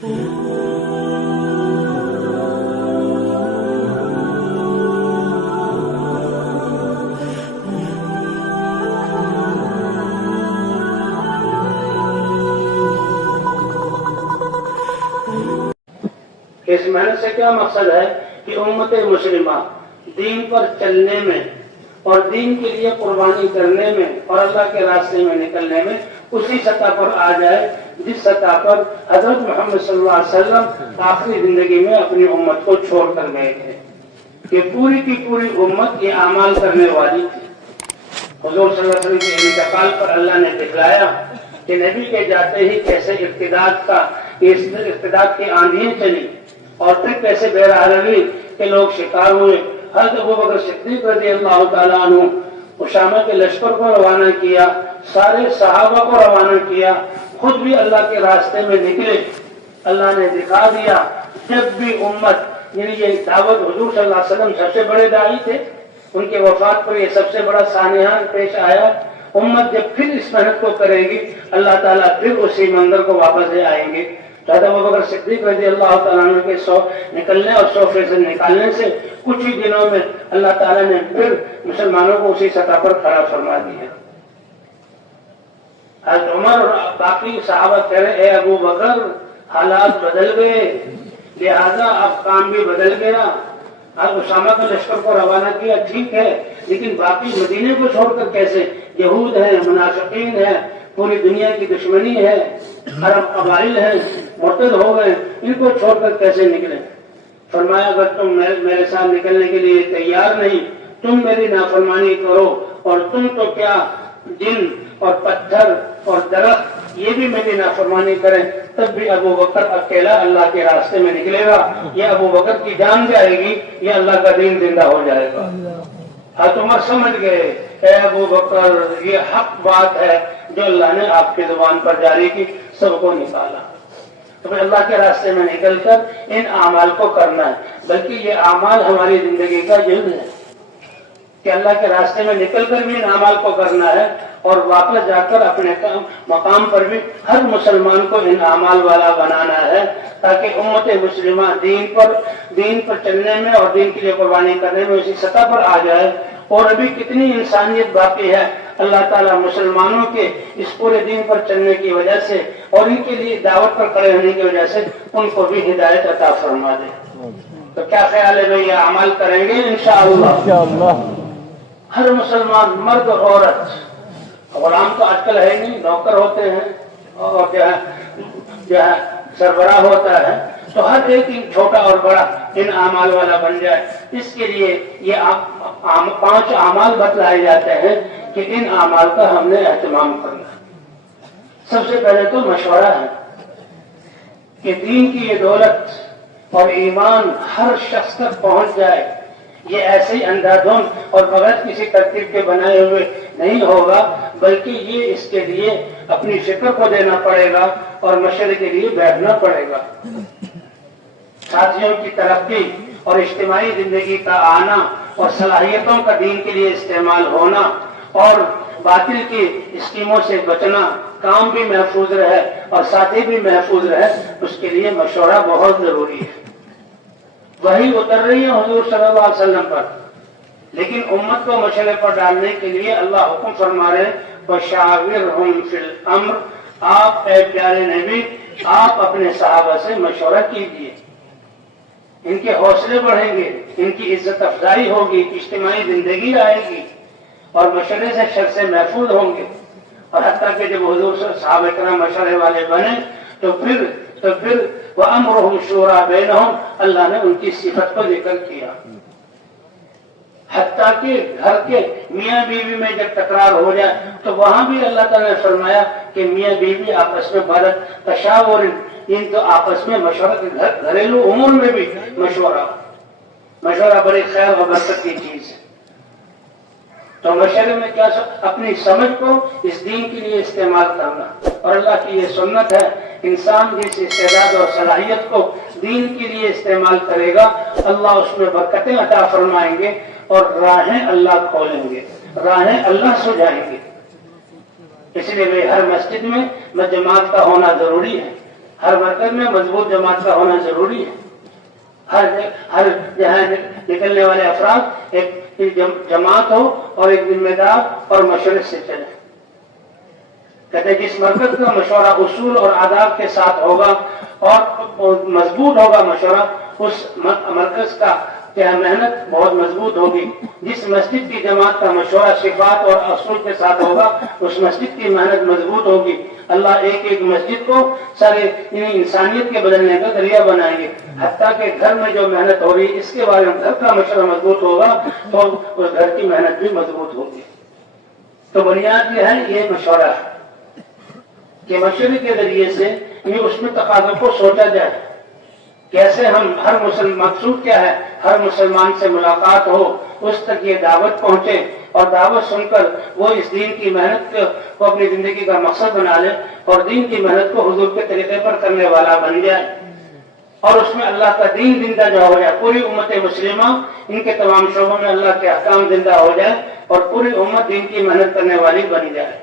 اس محنت سے کیا مقصد ہے کہ امت مسلمہ دین پر چلنے میں اور دین کے لیے قربانی کرنے میں اور اللہ کے راستے میں نکلنے میں اسی سطح پر آ جائے جس سطح پر حضرت محمد صلی اللہ علیہ وسلم آخری زندگی میں اپنی امت کو چھوڑ کر گئے تھے کہ پوری کی پوری امت یہ اعمال کرنے والی تھی۔ حضور صلی اللہ علیہ وسلم کے انتقال پر اللہ نے دکھلایا کہ نبی کے جاتے ہی کیسے ارتداد کی آندھیاں چلی اور پھر کیسے بہرحال ہوئی کہ لوگ شکار ہوئے۔ حضرت ابوبکر صدیق رضی اللہ تعالیٰ عنہ اسامہ کے لشکر کو روانہ کیا، سارے صحابہ کو روانہ کیا، خود بھی اللہ کے راستے میں نکلے۔ اللہ نے دکھا دیا جب بھی امت، یعنی یہ دعوت حضور صلی اللہ علیہ وسلم سب سے بڑے داعی تھے، ان کے وفات پر یہ سب سے بڑا سانحہ پیش آیا۔ امت جب پھر اس محنت کو کرے گی اللہ تعالیٰ پھر اسی منظر کو واپس لے آئیں گے۔ حضرت ابوبکر صدیق رضی اللہ تعالیٰ عنہ کے 100 نکلنے اور 100% نکالنے سے کچھ ہی دنوں میں اللہ تعالیٰ نے پھر مسلمانوں کو اسی سطح پر کھڑا فرما دیا۔ حضرت عمر اور باقی صحابہ کہہ رہے اے ابو بکر حالات بدل گئے، لہذا اب کام بھی بدل گیا۔ اب اسامہ کا لشکر کو روانہ کیا ٹھیک ہے، لیکن باقی مدینے کو چھوڑ کر کیسے؟ یہود ہیں، منافقین ہیں، پوری دنیا کی دشمنی ہے، عرب قبائل ہیں، مرتد ہو گئے، ان کو چھوڑ کر کیسے نکلے؟ فرمایا اگر تم میرے ساتھ نکلنے کے لیے تیار نہیں، تم میری نافرمانی کرو، اور تم تو کیا جن اور پتھر اور درخت یہ بھی میری نافرمانی کریں، تب بھی ابو بکر اکیلا اللہ کے راستے میں نکلے گا، یہ ابو بکر کی جان جائے گی، یہ اللہ کا دین زندہ ہو جائے گا۔ حضرت عمر سمجھ گئے اے ابو بکر یہ حق بات ہے جو اللہ نے آپ کی زبان پر جاری کی، سب کو نکالا۔ تو اللہ کے راستے میں نکل کر ان اعمال کو کرنا ہے، بلکہ یہ اعمال ہماری زندگی کا جلد ہے کہ اللہ کے راستے میں نکل کر بھی ان اعمال کو کرنا ہے، اور واپس جا کر اپنے مقام پر بھی ہر مسلمان کو ان اعمال والا بنانا ہے، تاکہ امت مسلمہ دین پر چلنے میں اور دین کے لیے قربانی کرنے میں اسی سطح پر آ جائے۔ اور ابھی کتنی انسانیت باقی ہے، اللہ تعالیٰ مسلمانوں کے اس پورے دین پر چلنے کی وجہ سے اور ان کے لیے دعوت پر کھڑے ہونے کی وجہ سے ان کو بھی ہدایت عطا فرما دے۔ تو کیا خیال ہے بھائی، یہ عمل کریں گے انشاءاللہ؟ ہر مسلمان مرد اور عورت، غلام تو آج کل ہے نہیں، نوکر ہوتے ہیں اور جو ہے سربراہ ہوتا ہے، تو ہر ایک چھوٹا اور بڑا ان اعمال والا بن جائے۔ اس کے لیے یہ 5 اعمال بتلائے جاتے ہیں کہ ان اعمال کا ہم نے اہتمام کرنا ہے۔ سب سے پہلے تو مشورہ ہے کہ دین کی یہ دولت اور ایمان ہر شخص تک پہنچ جائے۔ یہ ایسے ہی اندھا دھند اور بغیر کسی ترتیب کے بنائے ہوئے نہیں ہوگا، بلکہ یہ اس کے لیے اپنی فکر کو دینا پڑے گا اور مشورے کے لیے بیٹھنا پڑے گا۔ ساتھیوں کی ترقی اور اجتماعی زندگی کا آنا اور صلاحیتوں کا دین کے لیے استعمال ہونا اور باطل کی اسکیموں سے بچنا، کام بھی محفوظ رہے اور ساتھی بھی محفوظ رہے، اس کے لیے مشورہ بہت ضروری ہے۔ وہی اتر رہی ہے حضور صلی اللہ علیہ وسلم پر، لیکن امت کو مشورے پر ڈالنے کے لیے اللہ حکم فرما رہے وَشَاوِرْهُمْ فِي الْأَمْرِ، آپ اے پیارے نبی آپ اپنے صحابہ سے مشورہ کیجیے، ان کے حوصلے بڑھیں گے، ان کی عزت افزائی ہوگی، اجتماعی زندگی آئے گی اور مشورے سے شر سے محفوظ ہوں گے۔ اور حتیٰ کہ جب حضور صحابہ کرام مشورے والے بنے تو پھر وَأَمْرُهُمْ شُورَىٰ بَيْنَهُمْ، اللہ نے ان کی صفت کو ذکر کیا۔ حتیٰ کہ گھر کے میاں بیوی میں جب تکرار ہو جائے تو وہاں بھی اللہ تعالیٰ نے فرمایا کہ میاں بیوی آپس میں تشاور، ان کو آپس میں مشورہ، گھریلو امور میں بھی مشورہ بڑی خیر و برکت کی چیز ہے۔ تو مشورے میں کیا اپنی سمجھ کو اس دین کے لیے استعمال کرنا، اور اللہ کی یہ سنت ہے انسان جس استعداد اور صلاحیت کو دین کے لیے استعمال کرے گا اللہ اس میں برکتیں عطا فرمائیں گے اور راہیں اللہ کھولیں گے، راہیں اللہ سجائیں گے۔ اس لیے ہر مسجد میں جماعت کا ہونا ضروری ہے، ہر مرکز میں مضبوط جماعت کا ہونا ضروری ہے. ہر جہاں نکلنے والے افراد ایک جماعت ہو اور ایک ذمہ دار اور مشورے سے چلے. کہتے جس مرکز کا مشورہ اصول اور آداب کے ساتھ ہوگا اور مضبوط ہوگا مشورہ، اس مرکز کا کیا محنت بہت مضبوط ہوگی. جس مسجد کی جماعت کا مشورہ صفات اور اصول کے ساتھ ہوگا، اس مسجد کی محنت مضبوط ہوگی. اللہ ایک ایک مسجد کو سارے انسانیت کے بدلنے کا ذریعہ بنائیں گے. حتیٰ کہ گھر میں جو محنت ہو رہی ہے اس کے بارے میں گھر کا مشورہ مضبوط ہوگا تو اس گھر کی محنت بھی مضبوط ہوگی. تو بنیاد یہ ہے، یہ مشورہ ہے کہ مشورے کے ذریعے سے یہ اس میں تقاضوں کو سوچا جائے. کیسے ہم ہر مقصود کیا ہے، ہر مسلمان سے ملاقات ہو، اس تک یہ دعوت پہنچے اور دعوت سن کر وہ اس دین کی محنت کو اپنی زندگی کا مقصد بنا لے اور دین کی محنت کو حضور کے طریقے پر کرنے والا بن جائے اور اس میں اللہ کا دین زندہ جو ہو جائے. پوری امت مسلمہ ان کے تمام شعبوں میں اللہ کے احکام زندہ ہو جائے اور پوری امت دین کی محنت کرنے والی بن جائے.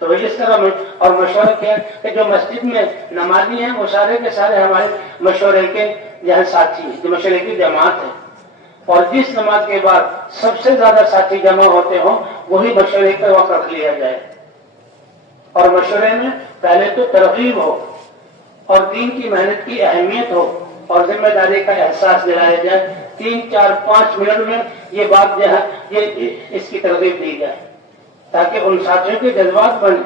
تو اس طرح اور مشورہ کیا کہ جو مسجد میں نمازی ہیں وہ سارے کے سارے ہمارے مشورے کے جہاں ساتھی ہیں، جو مشورے کی جماعت ہے. اور جس نماز کے بعد سب سے زیادہ ساتھی جمع ہوتے ہوں وہی مشورے کا وقت رکھ لیا جائے. اور مشورے میں پہلے تو ترغیب ہو اور دین کی محنت کی اہمیت ہو اور ذمہ داری کا احساس دلایا جائے. 3، 4، 5 منٹ میں یہ بات جو ہے یہ اس کی ترغیب دی جائے تاکہ ان ساتھیوں کے جذبات بنے.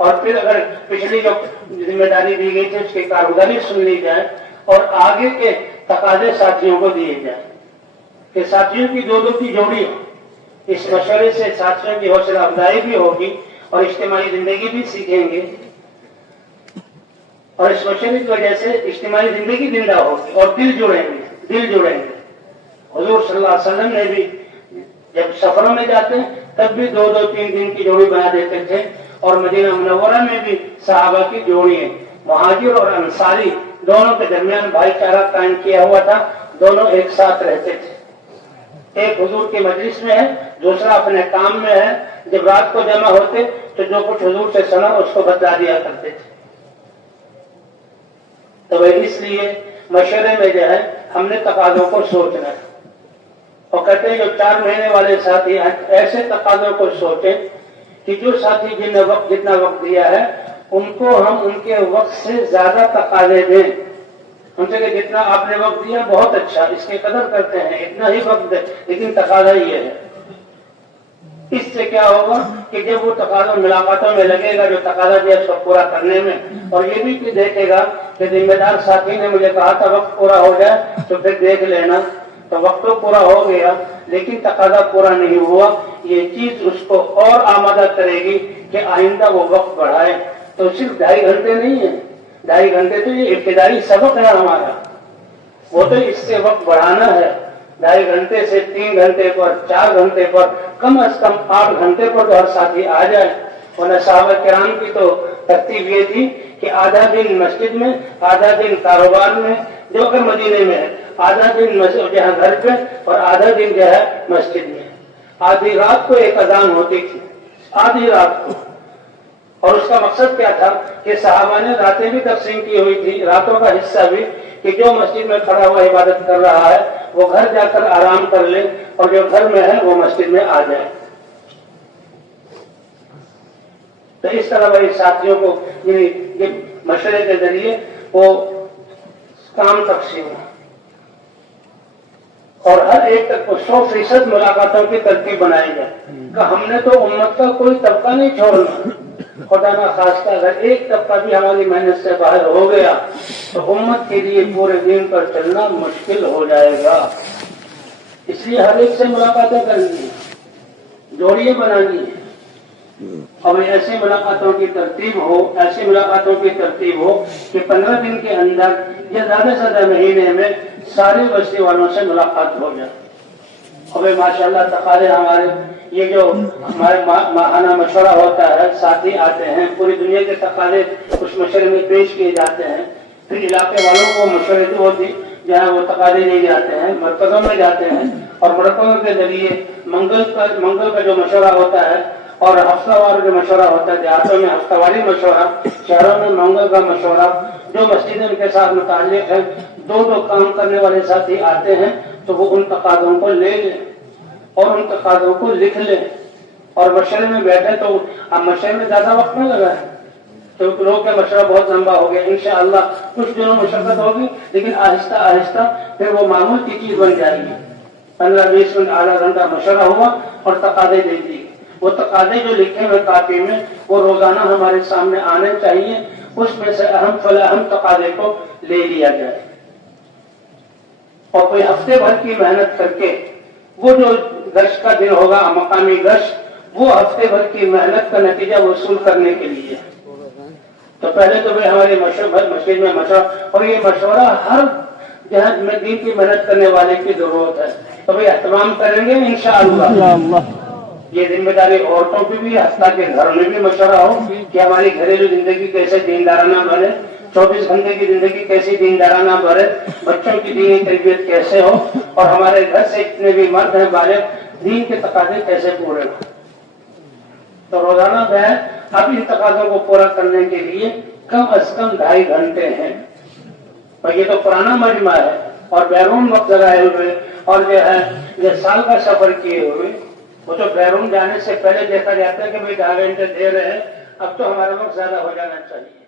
اور پھر اگر پچھلی جو ذمہ داری دی گئی تھی اس کی کارگزاری سن لی جائے اور آگے کے تقاضے ساتھیوں کو دیے جائیں کہ ساتھیوں کی 2 کی جوڑی ہو. اس مشورے سے ساتھیوں کی حوصلہ افزائی بھی ہوگی اور اجتماعی زندگی بھی سیکھیں گے اور اس مشورے کی وجہ سے اجتماعی زندگی زندہ ہوگی اور دل جڑیں گے. حضور صلی اللہ علیہ وسلم نے بھی جب سفروں میں جاتے ہیں تب بھی 2، 3 دن کی جوڑی بنا دیتے تھے. اور مدینہ منورہ میں بھی صحابہ کی جوڑی ہے، مہاجر اور انصاری دونوں کے درمیان بھائی چارہ قائم کیا ہوا تھا. دونوں ایک ساتھ رہتے تھے. ایک حضور کی مجلس میں ہے، دوسرا اپنے کام میں ہے. جب رات کو جمع ہوتے تو جو کچھ حضور سے سنا اس کو بتا دیا کرتے تھے. تو اس لیے مشورے میں جو ہے ہم نے تقاضوں کو سوچنا ہے اور کہتے ہیں جو 4 مہینے والے ساتھی ہیں ایسے تقاضوں کو سوچیں کہ جو ساتھی جتنا وقت دیا ہے ان کو ہم ان کے وقت سے زیادہ تقاضے دیں. ان سے کہ جتنا آپ نے وقت دیا بہت اچھا، اس کی قدر کرتے ہیں، اتنا ہی وقت دے، لیکن تقاضا یہ ہے. اس سے کیا ہوگا کہ جب وہ تقاضا ملاقاتوں میں لگے گا جو تقاضا دیا اس کو پورا کرنے میں، اور یہ بھی دیکھے گا کہ ذمہ دار ساتھی نے مجھے کہا تھا وقت پورا ہو جائے تو پھر دیکھ لینا، تو وقت تو پورا ہو گیا لیکن تقاضا پورا نہیں ہوا. یہ چیز اس کو اور آمادہ کرے گی کہ آئندہ وہ وقت بڑھائے. تو صرف 2.5 گھنٹے نہیں ہے، 2.5 گھنٹے تو یہ ابتدائی سبق ہے ہمارا، وہ تو اس سے وقت بڑھانا ہے. 2.5 گھنٹے سے 3 گھنٹے پر، 4 گھنٹے پر، کم از کم 8 گھنٹے پر تو ہر ساتھی آ جائے. ورنہ صحابہ کرام کی تو ترتیب یہ تھی کہ آدھا دن مسجد میں، آدھا دن کاروبار میں، جو اگر مدینے میں ہے، آدھا دن جہاں گھر پہ اور آدھا دن جو ہے مسجد میں. آدھی رات کو ایک اذان ہوتی تھی، آدھی رات کو. اور اس کا مقصد کیا تھا کہ صحابہ نے راتیں بھی تقسیم کی ہوئی تھی، راتوں کا حصہ بھی، کہ جو مسجد میں کھڑا ہوا عبادت کر رہا ہے وہ گھر جا کر آرام کر لے اور جو گھر میں ہے وہ مسجد میں آ جائے. تو اس طرح بھائی ساتھیوں کو یہ مشورے کے ذریعے وہ کام تقسیم ہو اور ہر ایک تک کو 100% ملاقاتوں کی ترتیب بنائی جائے کہ ہم نے تو امت کا کوئی طبقہ نہیں چھوڑنا. خدا نہ خواستہ اگر ایک طبقہ بھی ہماری محنت سے باہر ہو گیا تو امت کے لیے پورے دین پر چلنا مشکل ہو جائے گا. اس لیے ہر ایک سے ملاقاتیں کرنی ہیں، جوڑیاں بنانی ہیں اور ایسی ملاقاتوں کی ترتیب ہو کہ 15 دن کے اندر یا زیادہ سے زیادہ مہینے میں سارے بستی والوں سے ملاقات ہو جائے. اور ماشاءاللہ تقاضے ہمارے یہ جو ہمارے ماہانہ مشورہ ہوتا ہے، ساتھی آتے ہیں، پوری دنیا کے تقاضے اس مشورے میں پیش کیے جاتے ہیں. پھر علاقے والوں کو مشورے تو ہوتی جہاں وہ تقاضے لے جاتے ہیں، مرکزوں میں جاتے ہیں اور مرکزوں کے ذریعے منگل کا جو مشورہ ہوتا ہے اور ہفتہ وار جو مشورہ ہوتا ہے، دیہاتوں میں ہفتہ واری مشورہ، شہروں میں منگل کا مشورہ، جو مسجد ان کے ساتھ متعلق ہے، دو کام کرنے والے ساتھی آتے ہیں تو وہ ان تقاضوں کو لے لیں اور ان تقاضوں کو لکھ لیں اور مشورے میں بیٹھے. تو اب مشورے میں زیادہ وقت نہ لگا ہے، تو لوگ کا مشورہ بہت لمبا ہو گیا. انشاءاللہ کچھ دنوں مشقت ہوگی لیکن آہستہ آہستہ پھر وہ معمول کی چیز بن جائے گی. 15-20 منٹ آدھا گھنٹہ مشورہ ہوا اور تقاضے دے دی. وہ تقاضے جو لکھے ہوئے کاپی میں وہ روزانہ ہمارے سامنے آنے چاہیے. اس میں سے اہم فلاہم تقاضے کو لے لیا جائے اور کوئی ہفتے بھر کی محنت کر کے وہ جو گشت کا دن ہوگا مقامی گشت، وہ ہفتے بھر کی محنت کا نتیجہ وصول کرنے کے لیے. تو پہلے تو ہمارے مسجد میں مشورہ، اور یہ مشورہ ہر جہاں میں دین کی محنت کرنے والے کی ضرورت ہے. تو اہتمام کریں گے انشاءاللہ. یہ ذمہ داری عورتوں کی بھی، حتیٰ کہ گھر میں بھی مشورہ ہو کہ ہماری گھریلو زندگی کیسے دیندارانہ بنے، 24 گھنٹے کی زندگی کیسی دیندارانہ بنے، بچوں کی دینی تربیت کیسے ہو، اور ہمارے گھر سے اتنے بھی مرد ہیں بالغ، دین کے تقاضے کیسے پورے ہوں. تو روزانہ اب ان تقاضوں کو پورا کرنے کے لیے کم از کم 2.5 گھنٹے ہیں. اور یہ تو پرانا مجمع ہے اور بیرون وقت لگائے ہوئے اور جو ہے یہ سال کا سفر کیے ہوئے، وہ تو بیرون جانے سے پہلے دیکھا جاتا ہے کہ 2.5 گھنٹے دے رہے ہیں، اب تو ہمارا وقت زیادہ ہو جانا چاہیے.